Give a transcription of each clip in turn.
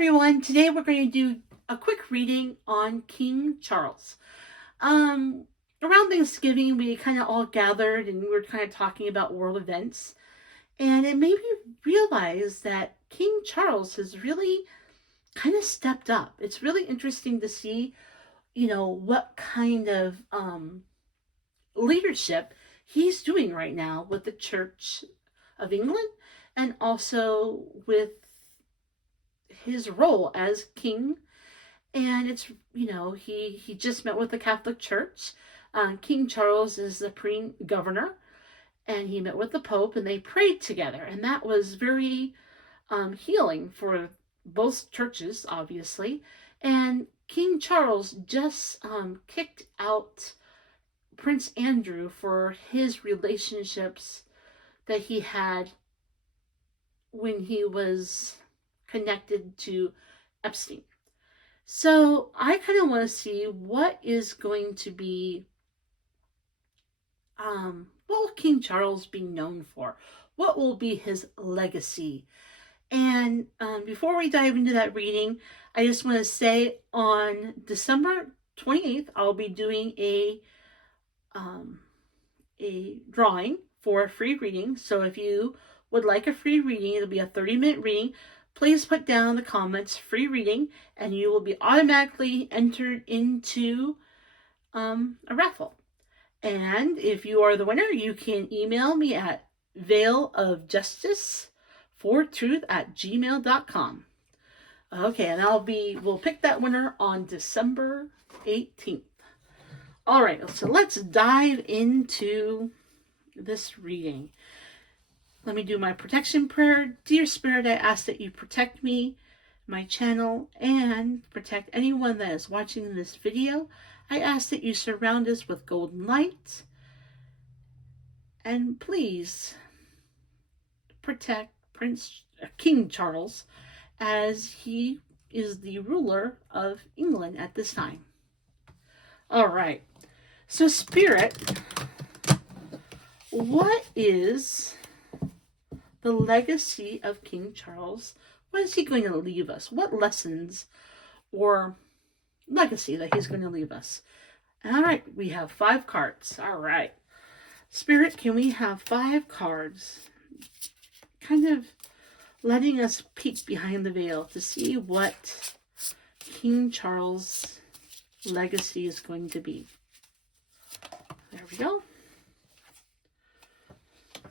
everyone. Today we're going to do a quick reading on King Charles. Around Thanksgiving, we kind of all gathered and we were kind of talking about world events. And it made me realize that King Charles has really kind of stepped up. It's really interesting to see, what kind of leadership he's doing right now with the Church of England and also with his role as king. And it's, he just met with the Catholic Church. King Charles is the governor, and he met with the Pope, and they prayed together, and that was very healing for both churches, obviously. And King Charles just kicked out Prince Andrew for his relationships that he had when he was connected to Epstein. So I kind of want to see what is going to be, what will King Charles be known for? What will be his legacy? And before we dive into that reading, I just want to say on December 28th, I'll be doing a drawing for a free reading. So if you would like a free reading, it'll be a 30-minute reading. Please put down in the comments free reading, and you will be automatically entered into a raffle. And if you are the winner, you can email me at veilofjustice4truth@gmail.com. Okay, and we'll pick that winner on December 18th. All right, so let's dive into this reading. Let me do my protection prayer. Dear Spirit, I ask that you protect me, my channel, and protect anyone that is watching this video. I ask that you surround us with golden light. And please protect King Charles as he is the ruler of England at this time. All right. So Spirit, what is the legacy of King Charles? What is he going to leave us? What lessons or legacy that he's going to leave us? All right, we have 5 cards. All right. Spirit, can we have 5 cards? Kind of letting us peek behind the veil to see what King Charles' legacy is going to be. There we go.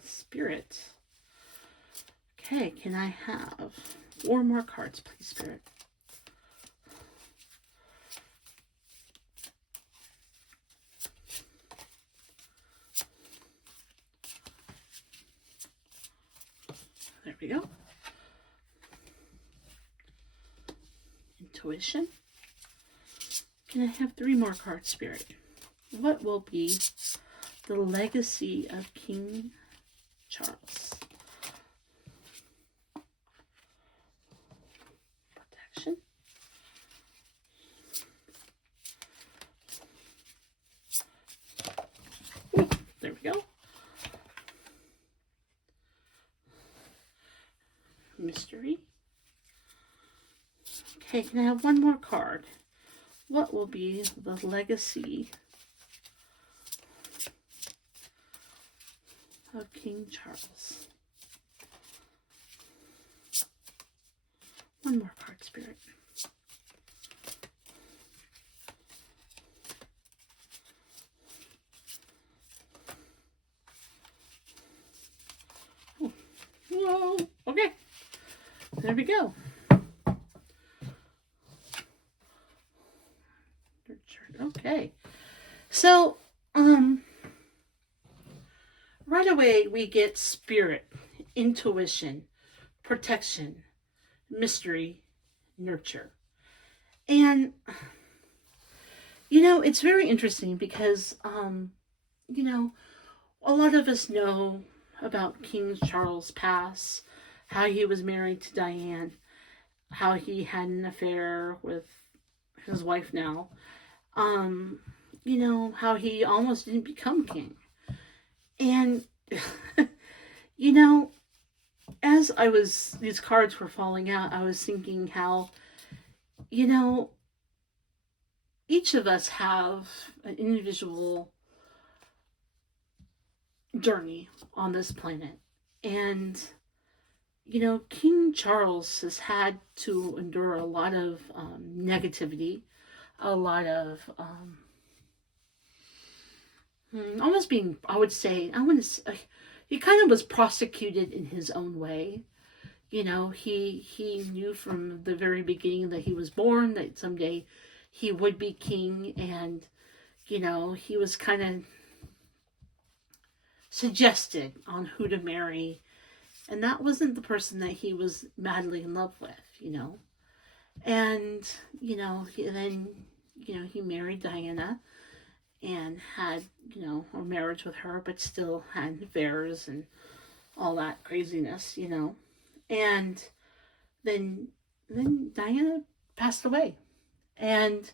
Spirit. Okay, can I have 4 more cards, please, Spirit? There we go. Intuition. Can I have 3 more cards, Spirit? What will be the legacy of King Charles? Protection. Ooh, there we go. Mystery. Okay, can I have 1 more card? What will be the legacy of King Charles? 1 more card, Spirit. Oh. Whoa, okay. There we go. Okay. So, right away we get spirit, intuition, protection, mystery, nurture. And, it's very interesting because, a lot of us know about King Charles' past, how he was married to Diane, how he had an affair with his wife now, how he almost didn't become king. And, as these cards were falling out, I was thinking how, you know, each of us have an individual journey on this planet. And, King Charles has had to endure a lot of negativity, a lot of almost being, I would say, I wouldn't say, he kind of was prosecuted in his own way. He knew from the very beginning that he was born that someday he would be king, and he was kind of suggested on who to marry, and that wasn't the person that he was madly in love with. And he married Diana and had a marriage with her, but still had affairs and all that craziness. And then Diana passed away, and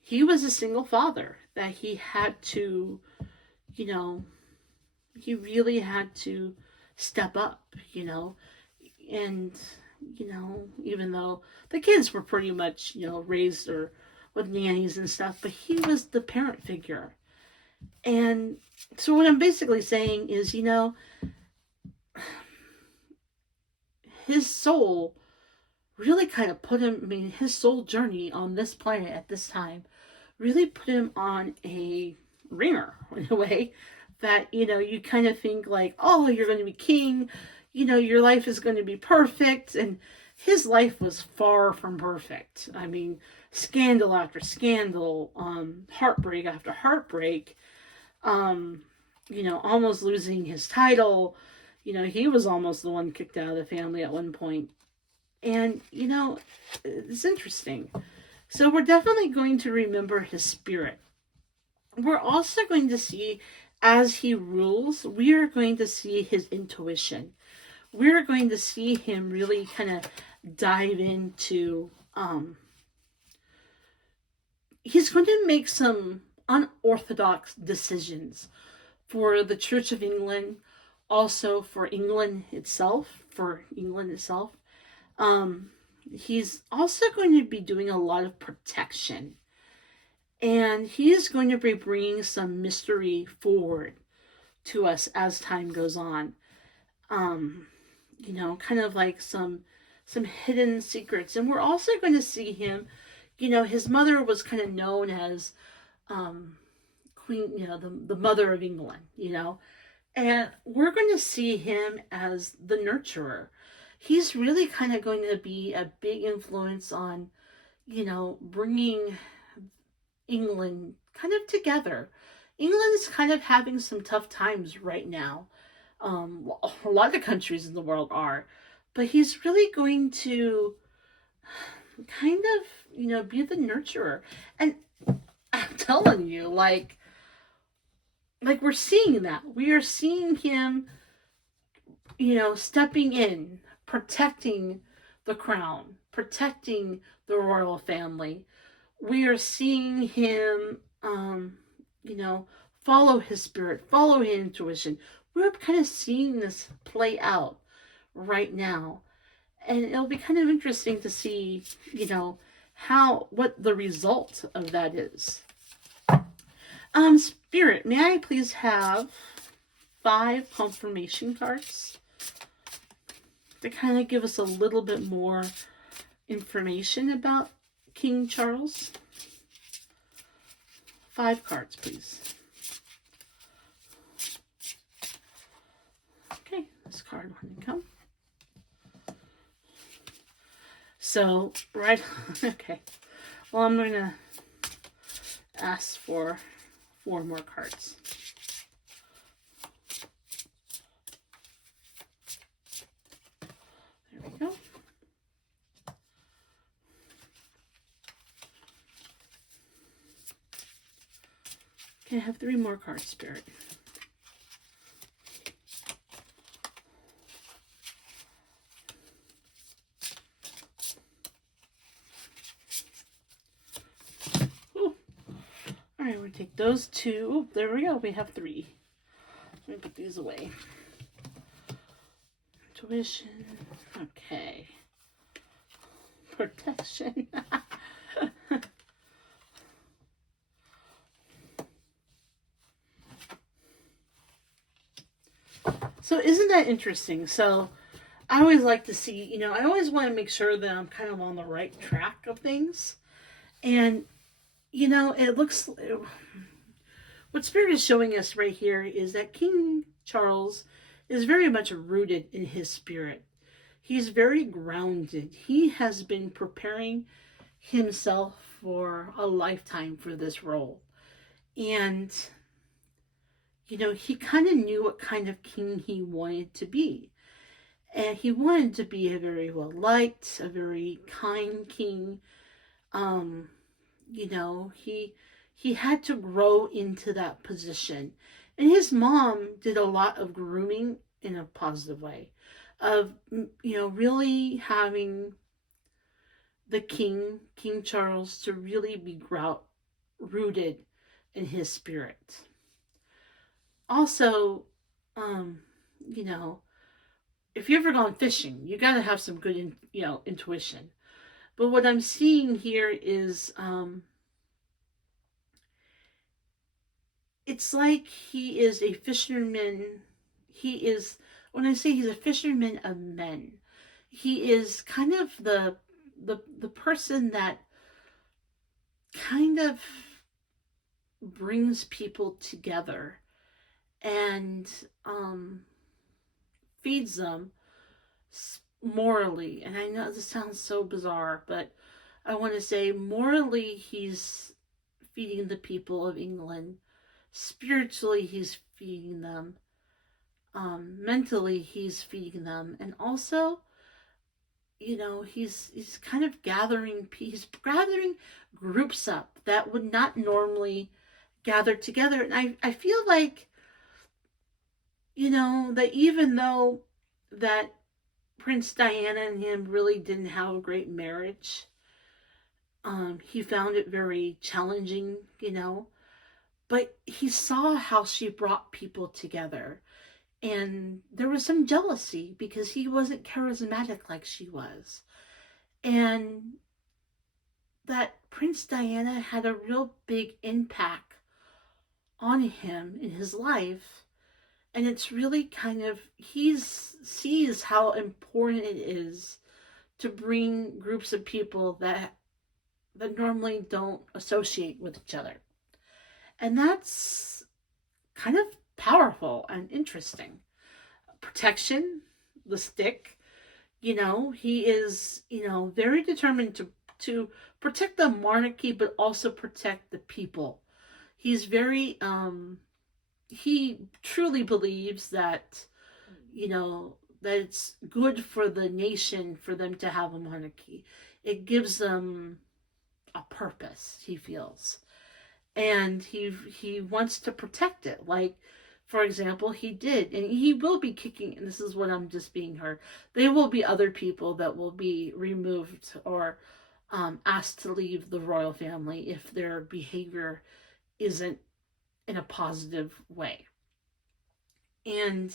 he was a single father that he had to, he really had to step up. And even though the kids were pretty much raised or with nannies and stuff, but he was the parent figure. And so what I'm basically saying is, his soul really kind of put him, his soul journey on this planet at this time really put him on a ringer in a way that, you kind of think like, oh, you're going to be king, your life is going to be perfect. And his life was far from perfect. Scandal after scandal, heartbreak after heartbreak, almost losing his title. He was almost the one kicked out of the family at one point. And, it's interesting. So we're definitely going to remember his spirit. We're also going to see, as he rules, we are going to see his intuition. We're going to see him really kind of dive into, he's going to make some unorthodox decisions for the Church of England, also for England itself. He's also going to be doing a lot of protection. And he is going to be bringing some mystery forward to us as time goes on. Kind of like some hidden secrets. And we're also going to see him, his mother was kind of known as Queen, the mother of England, And we're going to see him as the nurturer. He's really kind of going to be a big influence on, bringing England kind of together. England is kind of having some tough times right now. A lot of countries in the world are. But he's really going to kind of, be the nurturer. And I'm telling you, like we're seeing that. We are seeing him, stepping in, protecting the crown, protecting the royal family. We are seeing him, follow his spirit, follow his intuition. We're kind of seeing this play out right now. And it'll be kind of interesting to see, what the result of that is. Spirit, may I please have 5 confirmation cards to kind of give us a little bit more information about King Charles? 5 cards, please. Okay, this card wouldn't come. So, right, okay. Well, I'm going to ask for 4 more cards. There we go. Okay, I have 3 more cards, Spirit. Alright, we'll take those 2. Oh, there we go. We have 3. Let me put these away. 2 Intuition. Okay. Protection. So isn't that interesting? So I always like to see, I always want to make sure that I'm kind of on the right track of things. And, it looks, what Spirit is showing us right here is that King Charles is very much rooted in his spirit. He's very grounded. He has been preparing himself for a lifetime for this role. And, he kind of knew what kind of king he wanted to be. And he wanted to be a very well liked, a very kind king. Um, he had to grow into that position. And his mom did a lot of grooming in a positive way of really having the King Charles, to really be rooted in his spirit. Also, um, you know, if you ever gone fishing, you got to have some good, intuition. But what I'm seeing here is, it's like he is a fisherman. He is, when I say he's a fisherman of men, he is kind of the person that kind of brings people together and feeds them morally. And I know this sounds so bizarre, but I want to say morally he's feeding the people of England. Spiritually he's feeding them. Mentally he's feeding them. And also, he's kind of he's gathering groups up that would not normally gather together. And I feel like, that even though that Prince Diana and him really didn't have a great marriage, he found it very challenging, but he saw how she brought people together. And there was some jealousy because he wasn't charismatic like she was. And that Prince Diana had a real big impact on him in his life. And it's really kind of, he sees how important it is to bring groups of people that normally don't associate with each other. And that's kind of powerful and interesting. Protection, the stick, he is, very determined to protect the monarchy, but also protect the people. He's very, he truly believes that, that it's good for the nation for them to have a monarchy. It gives them a purpose, he feels. And he wants to protect it. Like, for example, he did, and he will be kicking, and this is what I'm just being heard, there will be other people that will be removed or asked to leave the royal family if their behavior isn't in a positive way. And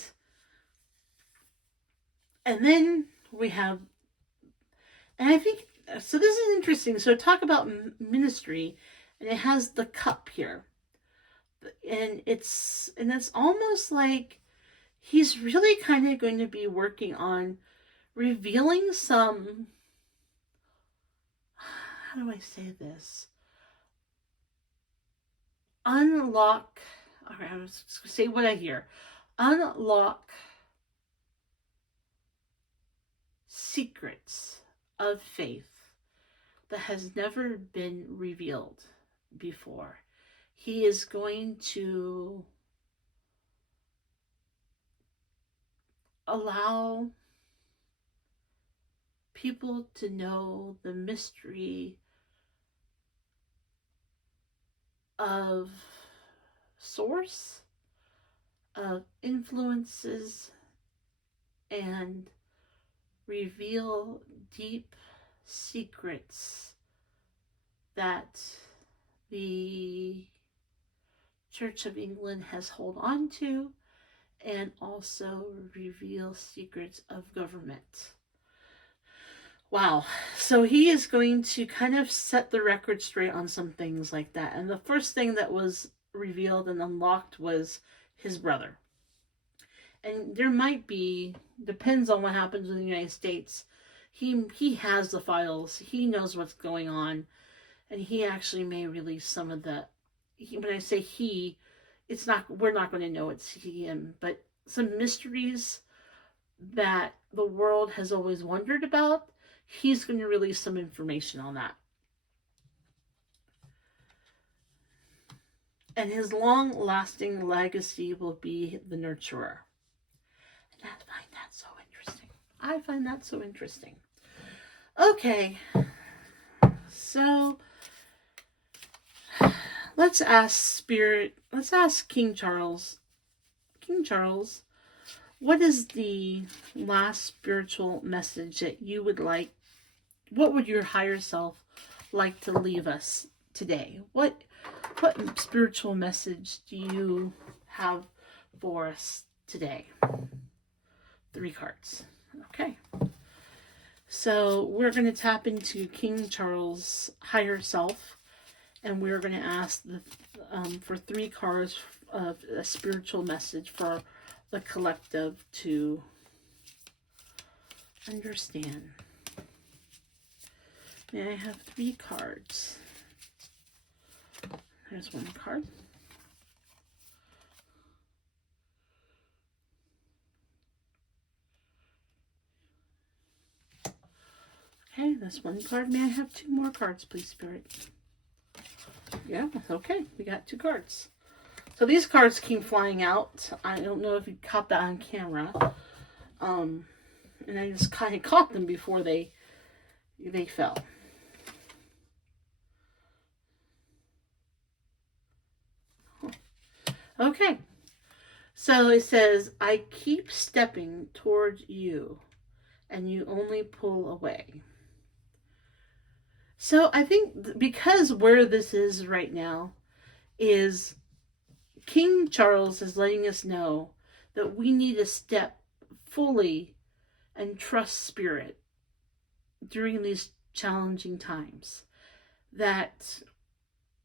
then we have, and I think, so this is interesting. So talk about ministry, and it has the cup here. And it's almost like he's really kind of going to be working on revealing some, how do I say this? Unlock, all right, I'm just going to say what I hear. Unlock secrets of faith that has never been revealed before. He is going to allow people to know the mystery of source, of influences, and reveal deep secrets that the Church of England has held on to, and also reveal secrets of government. Wow. So he is going to kind of set the record straight on some things like that. And the first thing that was revealed and unlocked was his brother. And there might be, depends on what happens in the United States. He has the files. He knows what's going on, and he actually may release some of the. When I say he, it's not. We're not going to know it's him, but some mysteries that the world has always wondered about. He's going to release some information on that. And his long lasting legacy will be the nurturer. And I find that so interesting. I find that so interesting. Okay, so let's ask King Charles. King Charles, what is the last spiritual message that you would like? What would your higher self like to leave us today? What spiritual message do you have for us today? 3 cards. Okay. So we're going to tap into King Charles' higher self, and we're going to ask for 3 cards of a spiritual message for the collective to understand. May I have 3 cards? There's 1 card. Okay, that's 1 card. May I have 2 more cards, please, Spirit? Yeah, okay. We got 2 cards. So these cards came flying out. I don't know if you caught that on camera. And I just kind of caught them before they fell. Okay. So it says, I keep stepping towards you, and you only pull away. So I think because where this is right now is King Charles is letting us know that we need to step fully and trust Spirit during these challenging times. That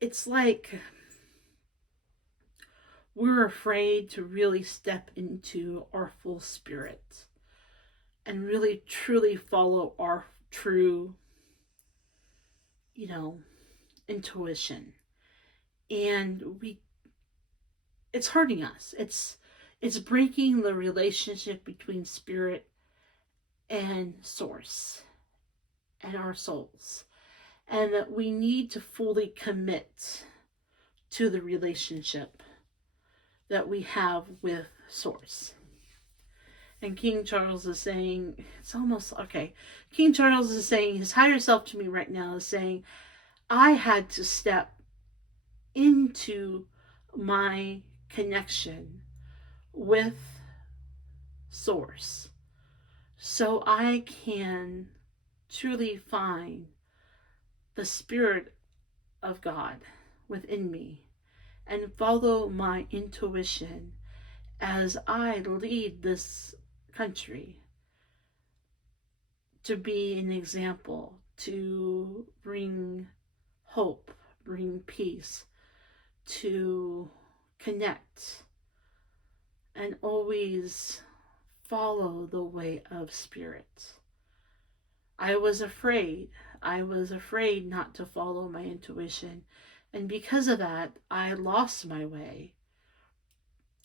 it's like we're afraid to really step into our full spirit and really truly follow our true, intuition. And it's hurting us. It's breaking the relationship between spirit and source and our souls. And that we need to fully commit to the relationship that we have with source. And King Charles is saying, it's almost, okay. King Charles is saying, his higher self to me right now is saying, I had to step into my connection with source so I can truly find the Spirit of God within me and follow my intuition as I lead this country to be an example, to bring hope, bring peace, to connect, and always follow the way of Spirit. I was afraid. I was afraid not to follow my intuition. And because of that, I lost my way.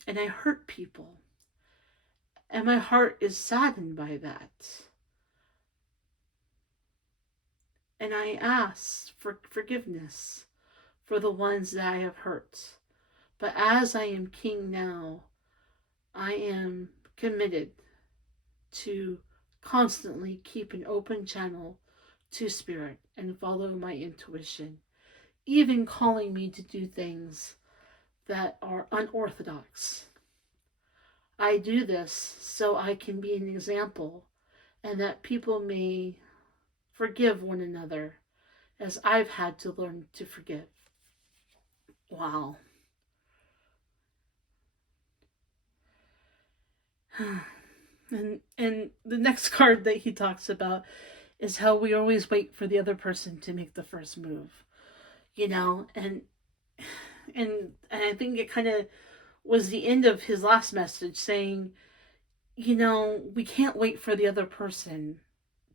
And I hurt people. And my heart is saddened by that. And I ask for forgiveness for the ones that I have hurt. But as I am king now, I am committed to constantly keep an open channel to Spirit and follow my intuition, even calling me to do things that are unorthodox. I do this so I can be an example and that people may forgive one another as I've had to learn to forgive. Wow. And the next card that he talks about is how we always wait for the other person to make the first move, you know, and I think it kind of was the end of his last message saying, you know, we can't wait for the other person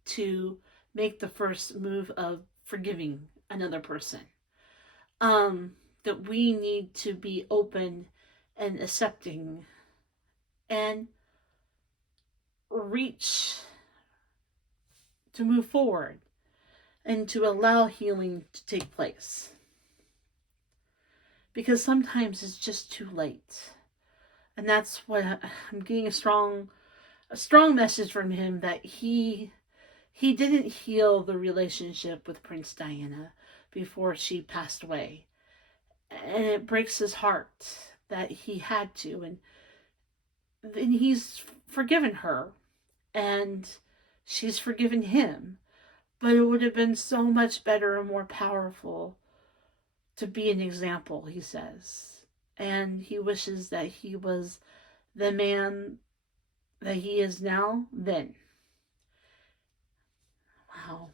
to make the first move of forgiving another person. That we need to be open and accepting and reach to move forward and to allow healing to take place. Because sometimes it's just too late. And that's what I'm getting a strong message from him that he didn't heal the relationship with Prince Diana before she passed away. And it breaks his heart that he had to, and then he's forgiven her and she's forgiven him. But it would have been so much better and more powerful to be an example, he says. And he wishes that he was the man that he is now then. Wow.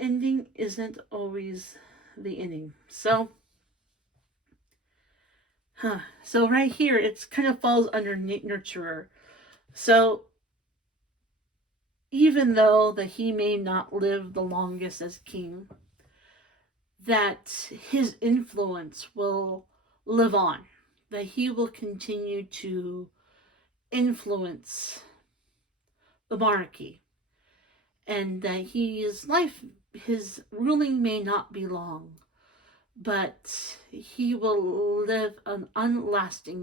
Ending isn't always the ending. So right here, it's kind of falls under nurturer. So even though that he may not live the longest as king, that his influence will live on, that he will continue to influence the monarchy, and that his ruling may not be long, but he will live an unlasting